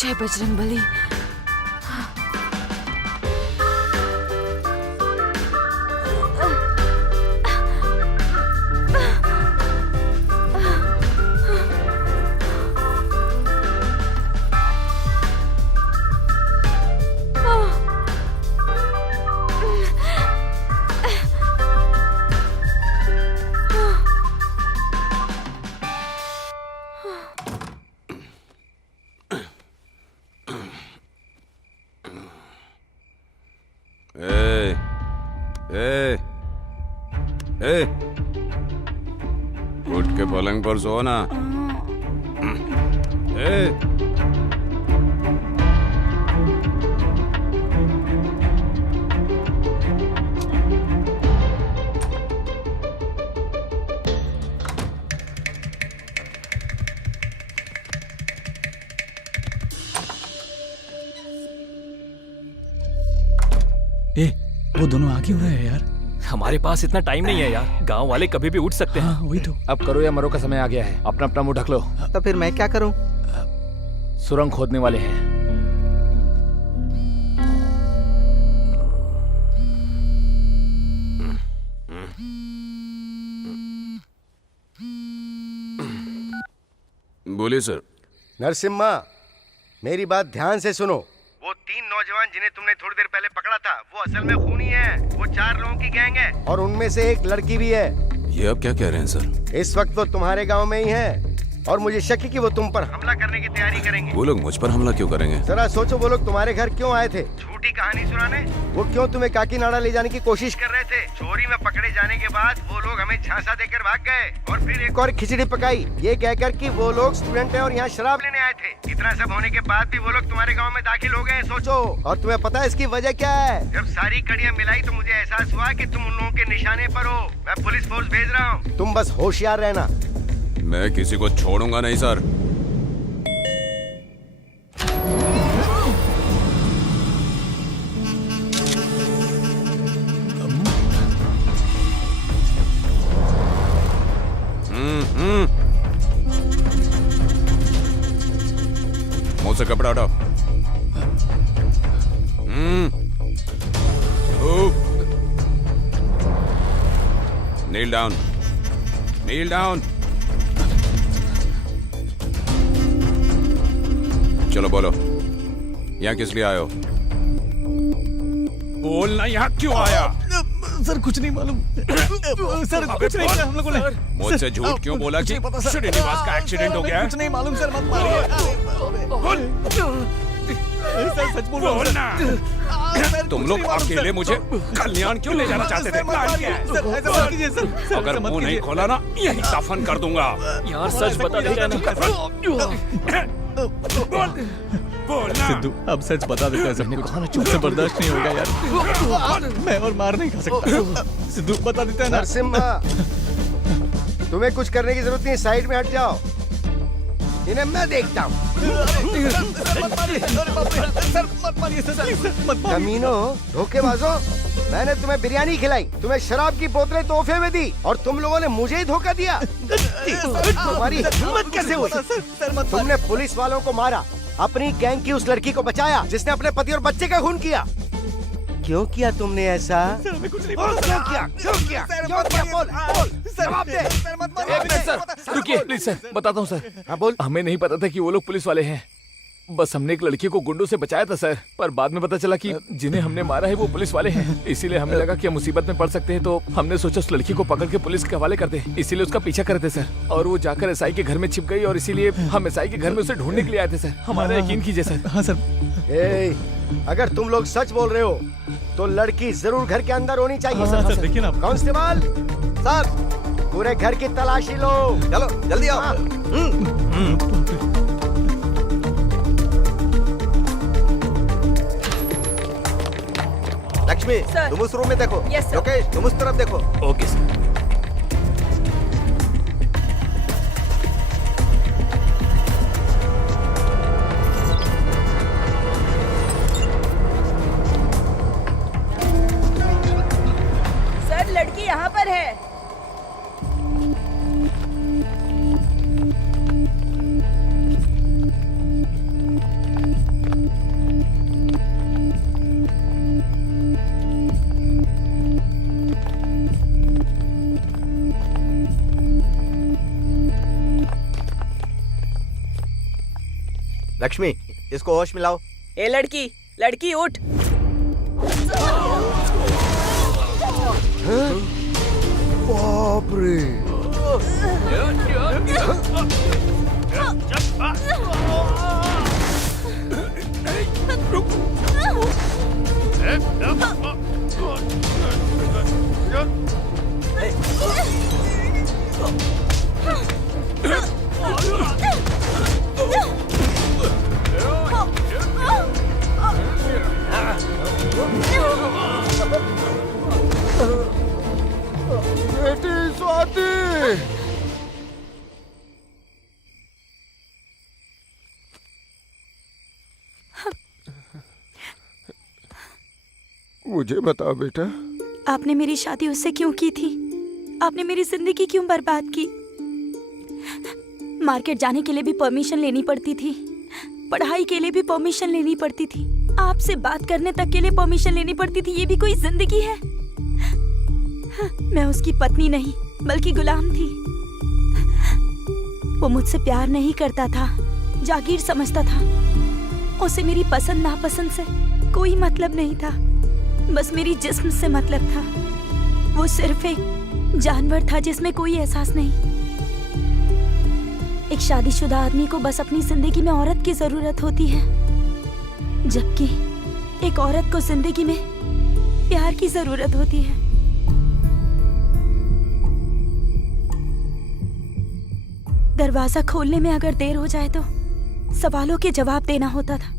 जय बजरंगबली। उठ के पलंग पर सो ना। वो दोनों आगे हुए हैं यार। हमारे पास इतना टाइम नहीं है यार, गांव वाले कभी भी उठ सकते हैं। हाँ वही तो। अब करो या मरो का समय आ गया है। अपना अपना मुंह ढक लो। तो फिर मैं क्या करूं? सुरंग खोदने वाले हैं। बोलिए सर। नरसिम्हा, मेरी बात ध्यान से सुनो। वो 3 नौजवान जिन्हें तुमने थोड़ी देर पहले पकड़ा था, वो असल में खूनी है। वो 4 लोगों की गैंग है और उनमें से एक लड़की भी है। ये अब क्या कह रहे हैं सर? इस वक्त वो तुम्हारे गांव में ही है और मुझे शक है कि वो तुम पर हमला करने की तैयारी करेंगे। वो लोग मुझ पर हमला क्यों करेंगे? जरा सोचो, वो लोग तुम्हारे घर क्यों आए थे? झूठी कहानी सुनाने? वो क्यों तुम्हें काकीनाडा ले जाने की कोशिश कर रहे थे? चोरी में पकड़े जाने के बाद वो लोग हमें झांसा देकर भाग गए और फिर एक और खिचड़ी पकाई, ये कहकर कि वो लोग स्टूडेंट हैं और यहाँ शराब लेने आए थे। इतना सब होने के बाद भी वो लोग तुम्हारे गाँव में दाखिल हो गए। सोचो, और तुम्हें पता है इसकी वजह क्या है? जब सारी कड़ियाँ मिलाई तो मुझे एहसास हुआ कि तुम उन लोगों के निशाने पर हो। मैं पुलिस फोर्स भेज रहा हूँ, तुम बस होशियार रहना। मैं किसी को छोड़ूंगा नहीं सर। मुंह से कपड़ा हटाओ। नील डाउन, नील डाउन। चलो बोलो, यहाँ किस लिए आए हो? बोलना, यहाँ क्यों आया? सर कुछ नहीं मालूम। सर कुछ नहीं किया हम लोगों ने। मुझसे झूठ क्यों बोला कि श्रीनिवास का एक्सीडेंट हो गया है? कुछ नहीं मालूम सर, मत मारिए। सर सच बोल बोलना। तुम लोग अकेले मुझे कल्याण क्यों ले जाना चाहते थे? अगर मुंह नहीं खोला ना, यही दफन कर दूंगा। यार सच बता देते हैं बोलना। सिद्धू अब सच बता देता है सबने। कहा ना, चुप से बर्दाश्त नहीं होगा यार। मैं और मार नहीं खा सकता। सिद्धू बता देता है ना। नरसिम्हा, तुम्हें कुछ करने की जरूरत नहीं, साइड में हट जाओ, इन्हें मैं देखता हूँ। कमीनो, धोखेबाजों, मैंने तुम्हें बिरयानी खिलाई, तुम्हें शराब की बोतलें तोहफे में दी और तुम लोगों ने मुझे ही धोखा दिया। तुम्हारी हिम्मत कैसे हुई? तुमने पुलिस वालों को मारा, अपनी गैंग की उस लड़की को बचाया जिसने अपने पति और बच्चे का खून किया। क्यों किया तुमने ऐसा? कुछ नहीं क्यों किया? क्यों किया? क्यों किया? बोल, जवाब दे। एक मिनट सर, रुकिए प्लीज सर, बताता हूँ सर। हाँ बोल। हमें नहीं पता था कि वो लोग पुलिस वाले हैं। बस हमने एक लड़की को गुंडों से बचाया था सर, पर बाद में पता चला कि जिन्हें हमने मारा है वो पुलिस वाले हैं। इसीलिए हमें लगा कि हम मुसीबत में पड़ सकते हैं, तो हमने सोचा उस लड़की को पकड़ के पुलिस के हवाले कर दे। इसीलिए उसका पीछा कर रहे थे सर, और वो जाकर एसआई के घर में छिप गई और इसीलिए हम एसआई के घर में उसे ढूंढने के लिए आए थे सर। हमारा यकीन कीजिए सर। हाँ सर। अगर तुम लोग सच बोल रहे हो तो लड़की जरूर घर के अंदर होनी चाहिए। हाँ, सर देखिए ना। कांस्टेबल सर, पूरे घर की तलाशी लो। चलो जल्दी आओ। लक्ष्मी, तुम उस रूम में देखो। लोकेश, तुम उस तरफ देखो। Okay sir. सर लड़की यहाँ पर है। लक्ष्मी, इसको होश मिलाओ। ए लड़की, लड़की उठ। बाप रे। बेटी स्वाति। मुझे बताओ बेटा, आपने मेरी शादी उससे क्यों की थी? आपने मेरी जिंदगी क्यों बर्बाद की? मार्केट जाने के लिए भी परमिशन लेनी पड़ती थी, पढ़ाई के लिए भी परमिशन लेनी पड़ती थी, आपसे बात करने तक के लिए परमिशन लेनी पड़ती थी। ये भी कोई जिंदगी है? मैं उसकी पत्नी नहीं बल्कि गुलाम थी। वो मुझसे प्यार नहीं करता था, जागीर समझता था। उसे मेरी पसंद नापसंद से कोई मतलब नहीं था, बस मेरी जिस्म से मतलब था। वो सिर्फ एक जानवर था जिसमें कोई एहसास नहीं। एक शादीशुदा आदमी को बस अपनी जिंदगी में औरत की जरूरत होती है, जबकि एक औरत को जिंदगी में प्यार की जरूरत होती है। दरवाजा खोलने में अगर देर हो जाए तो सवालों के जवाब देना होता था।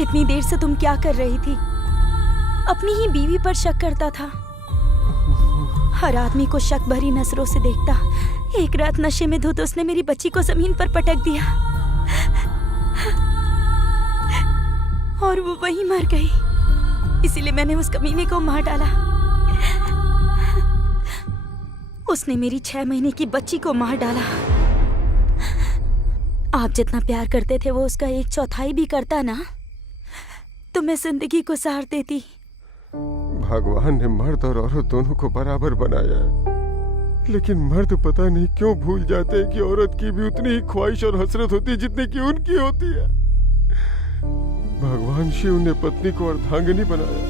इतनी देर से तुम क्या कर रही थी? अपनी ही बीवी पर शक करता था। हर आदमी को शक भरी नजरों से देखता। एक रात नशे में धुत उसने मेरी बच्ची को जमीन पर पटक दिया और वो वहीं मर गई। इसीलिए मैंने उस कमीने को मार डाला। उसने मेरी 6 महीने की बच्ची को मार डाला। आप जितना प्यार करते थे वो उसका 1/4 भी करता ना, तो मैं जिंदगी को सहार देती। भगवान ने मर्द और औरत दोनों को बराबर बनाया है, लेकिन मर्द पता नहीं क्यों भूल जाते हैं कि औरत की भी उतनी ही ख्वाहिश और हसरत होती है जितनी कि उनकी होती है। भगवान शिव ने पत्नी को अर्धांगिनी बनाया।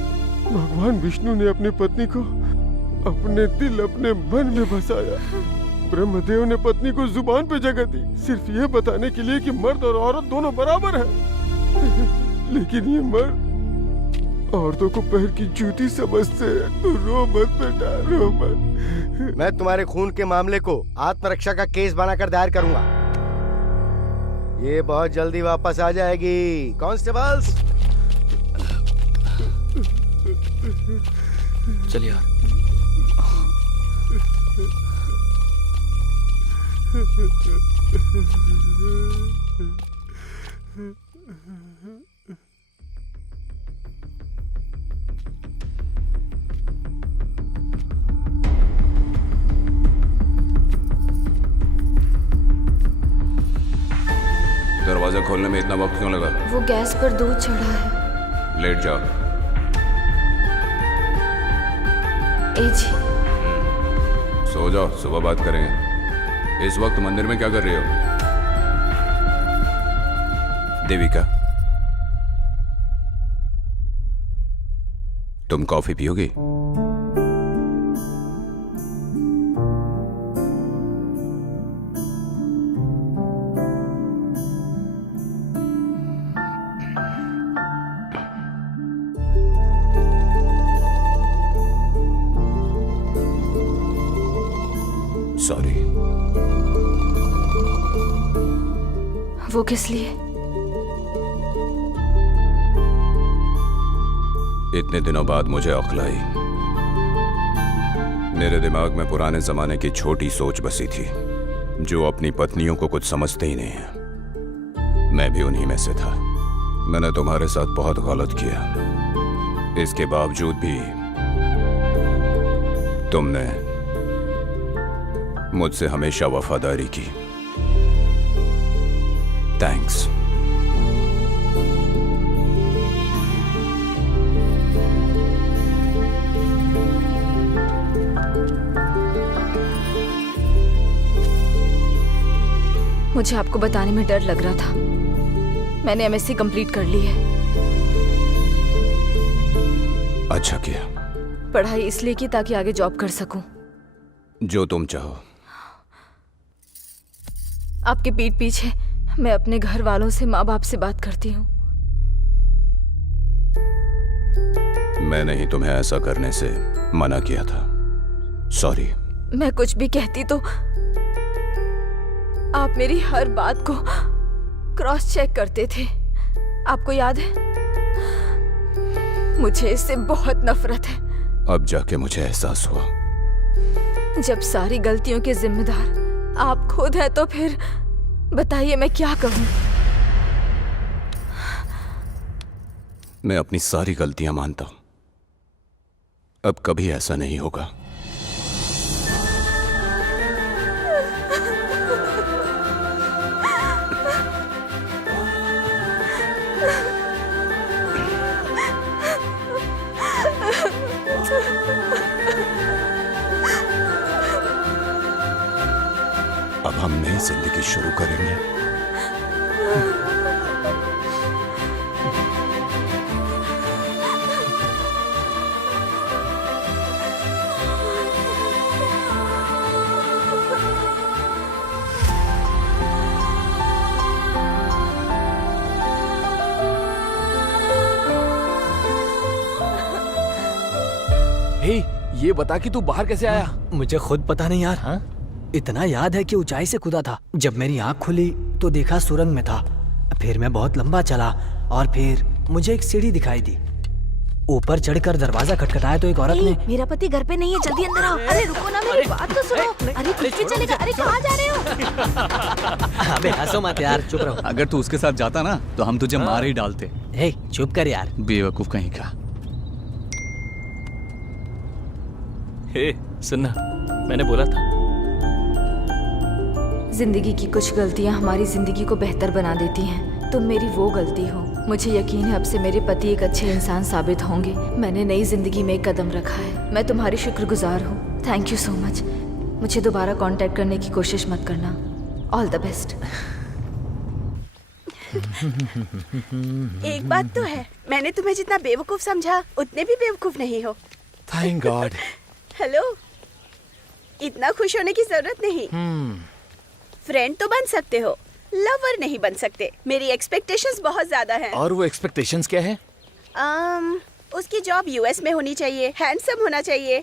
भगवान विष्णु ने अपनी पत्नी को अपने दिल अपने मन में बसाया। ब्रह्मदेव ने पत्नी को जुबान पे जगह दी, सिर्फ ये बताने के लिए कि मर्द और औरत दोनों बराबर हैं। लेकिन ये मर्द औरतों को पैर की जूती समझते हैं। तो रो मत बेटा, रो मत। मैं तुम्हारे खून के मामले को आत्मरक्षा का केस बनाकर दायर करूंगा। ये बहुत जल्दी वापस आ जाएगी। कांस्टेबल्स, चलिए यार। दरवाजा खोलने में इतना वक्त क्यों लगा? वो गैस पर दूध चढ़ा है। लेट जाओ। ए जी। सो जाओ, सुबह बात करेंगे। इस वक्त मंदिर में क्या कर रही हो? देविका, तुम कॉफी पियोगी? सॉरी। वो किस लिए? इतने दिनों बाद मुझे अक्ल आई। मेरे दिमाग में पुराने जमाने की छोटी सोच बसी थी, जो अपनी पत्नियों को कुछ समझते ही नहीं है। मैं भी उन्हीं में से था। मैंने तुम्हारे साथ बहुत गलत किया। इसके बावजूद भी तुमने मुझसे हमेशा वफादारी की। थैंक्स। मुझे आपको बताने में डर लग रहा था। मैंने एमएससी कंप्लीट कर ली है। अच्छा किया। पढ़ाई इसलिए की ताकि आगे जॉब कर सकूं। जो तुम चाहो। आपके पीठ पीछे मैं अपने घर वालों से, माँ बाप से बात करती हूँ। मैंने ही तुम्हें ऐसा करने से मना किया था। सॉरी। मैं कुछ भी कहती तो आप मेरी हर बात को क्रॉस चेक करते थे। आपको याद है? मुझे इससे बहुत नफरत है। अब जाके मुझे एहसास हुआ। जब सारी गलतियों के जिम्मेदार आप खुद हैं तो फिर बताइए मैं क्या करूं? मैं अपनी सारी गलतियां मानता हूं। अब कभी ऐसा नहीं होगा। अब हम नई जिंदगी शुरू करेंगे। हे, ये बता कि तू बाहर कैसे आया? मुझे खुद पता नहीं यार। हाँ? इतना याद है कि ऊंचाई से कूदा था। जब मेरी आंख खुली तो देखा सुरंग में था। फिर मैं बहुत लंबा चला और फिर मुझे एक सीढ़ी दिखाई दी। ऊपर चढ़कर दरवाजा खटखटाया तो एक औरत ने। मेरा पति घर पे नहीं है, जल्दी अंदर आओ। अरे रुको ना, मेरी बात तो सुनो। अरे कुछ भी चलेगा। अरे कहाँ जा रहे हो? अबे हंसो मत यार, चुप रहो। अगर तू उसके साथ जाता ना तो हम तुझे मार ही डालते। हे चुप कर यार, बेवकूफ कहीं का। हे सुनना, मैंने बोला था। जिंदगी की कुछ गलतियां हमारी जिंदगी को बेहतर बना देती हैं। तुम मेरी वो गलती हो। मुझे यकीन है अब से मेरे पति एक अच्छे इंसान साबित होंगे। मैंने नई जिंदगी में एक कदम रखा है। मैं तुम्हारी शुक्रगुजार हूँ। Thank you so much. मुझे दोबारा कांटेक्ट करने की कोशिश मत करना। All the best. एक बात तो है, मैंने तुम्हें जितना बेवकूफ समझा उतने भी बेवकूफ नहीं हो। Thank God. हेलो, इतना खुश होने की जरूरत नहीं। फ्रेंड तो बन सकते हो, लवर नहीं बन सकते। मेरी एक्सपेक्टेशंस बहुत ज्यादा हैं। और वो एक्सपेक्टेशंस क्या है? उसकी जॉब यूएस में होनी चाहिए, हैंडसम होना चाहिए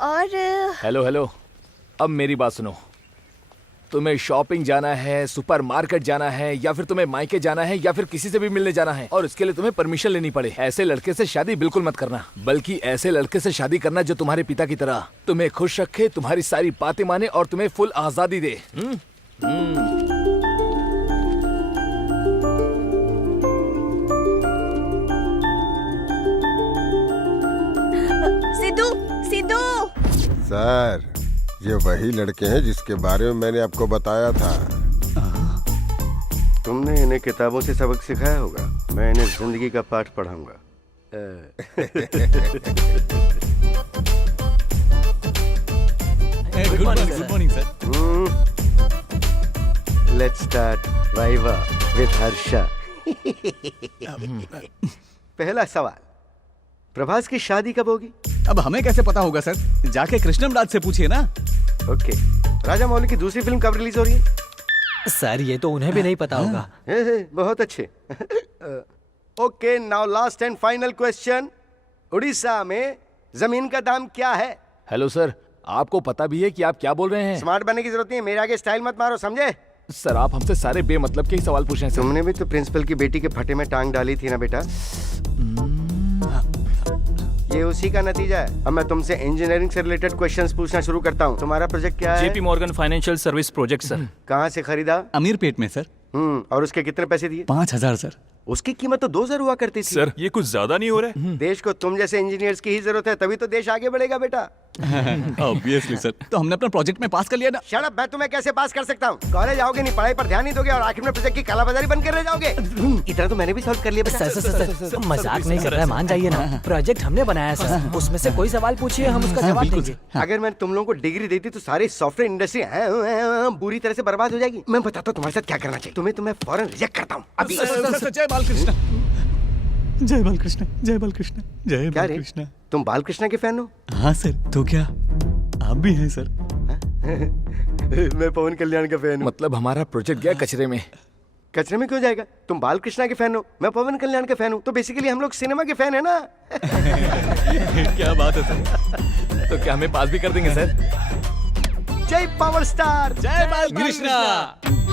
और हेलो, अब मेरी बात सुनो। तुम्हें शॉपिंग जाना है, सुपरमार्केट जाना है, या फिर तुम्हें मायके जाना है, या फिर किसी से भी मिलने जाना है, और इसके लिए तुम्हें परमिशन लेनी पड़े। ऐसे लड़के से शादी बिल्कुल मत करना, बल्कि ऐसे लड़के से शादी करना जो तुम्हारे पिता की तरह तुम्हें खुश रखे, तुम्हारी सारी बातें माने और तुम्हें फुल आजादी दे। सिद्धू। सर, ये वही लड़के हैं जिसके बारे में मैंने आपको बताया था। तुमने इन्हें किताबों से सबक सिखाया होगा, मैं इन्हें जिंदगी का पाठ पढ़ाऊंगा। Good morning sir. Let's start viva with Harsha. पहला सवाल, प्रभास की शादी कब होगी? अब हमें कैसे पता होगा सर? जाके कृष्णमराज से पूछिए ना। ओके, राजा मौली की दूसरी फिल्म कब रिलीज हो रही है? सर ये तो उन्हें भी नहीं पता होगा। बहुत अच्छे। Okay, now last and final question. Orissa में जमीन का दाम क्या है? हेलो सर, आपको पता भी है कि आप क्या बोल रहे हैं? स्मार्ट बनने की जरूरत नहीं है, मेरे आगे स्टाइल मत मारो, समझे? सर आप हमसे सारे बेमतलब के ही सवाल पूछ रहे हैं सर। तुमने भी तो प्रिंसिपल की बेटी के फटे में टांग डाली थी ना बेटा। ये उसी का नतीजा है। अब मैं तुमसे इंजीनियरिंग से रिलेटेड क्वेश्चंस पूछना शुरू करता हूँ। तुम्हारा प्रोजेक्ट क्या है? JP Morgan financial service project sir. कहाँ से खरीदा? अमीरपेट में सर। और उसके कितने पैसे दिए? 5000 सर। उसकी कीमत तो 2000 हुआ करती थी। सर ये कुछ ज्यादा नहीं हो रहा है? देश को तुम जैसे इंजीनियर्स की ही जरूरत है, तभी तो देश आगे बढ़ेगा बेटा। ऑब्वियसली सर, तो हमने अपना प्रोजेक्ट में पास कर लिया ना। शट अप, मैं तुम्हें कैसे पास कर सकता हूँ? कॉलेज आओगे नहीं, पढ़ाई पर ध्यान नहीं दोगे और आखिर में प्रोजेक्ट की कालाबाजारी बंद कर रह जाओगे। इतना तो मैंने भी सॉल्व कर लिया बेटा। सर मजाक नहीं कर रहा है, मान जाइए ना। प्रोजेक्ट हमने बनाया सर, उसमें से कोई सवाल पूछिए हम उसका जवाब देंगे। अगर मैं तुम लोगों को डिग्री देती तो सारी सॉफ्टवेयर इंडस्ट्री बुरी तरह से बर्बाद हो जाएगी। मैं बताता हूँ तुम्हारे साथ क्या करना चाहिए। तुम्हें तो मैं फौरन रिजेक्ट करता हूँ अभी। जय बालकृष्ण, जय बालकृष्ण, जय बालकृष्ण, जय क्या रे, बालकृष्ण। तुम बालकृष्ण के फैन हो? हाँ सर, तो क्या आप भी हैं सर? मैं पवन कल्याण का फैन हूँ। मतलब हमारा प्रोजेक्ट गया कचरे में। कचरे में क्यों जाएगा? तुम बालकृष्ण के फैन हो, मैं पवन कल्याण के फैन हूँ, तो बेसिकली हम लोग सिनेमा के फैन है ना। क्या बात है सर। तो क्या हमें पास भी कर देंगे सर? जय पावर स्टार, जय बालकृष्ण।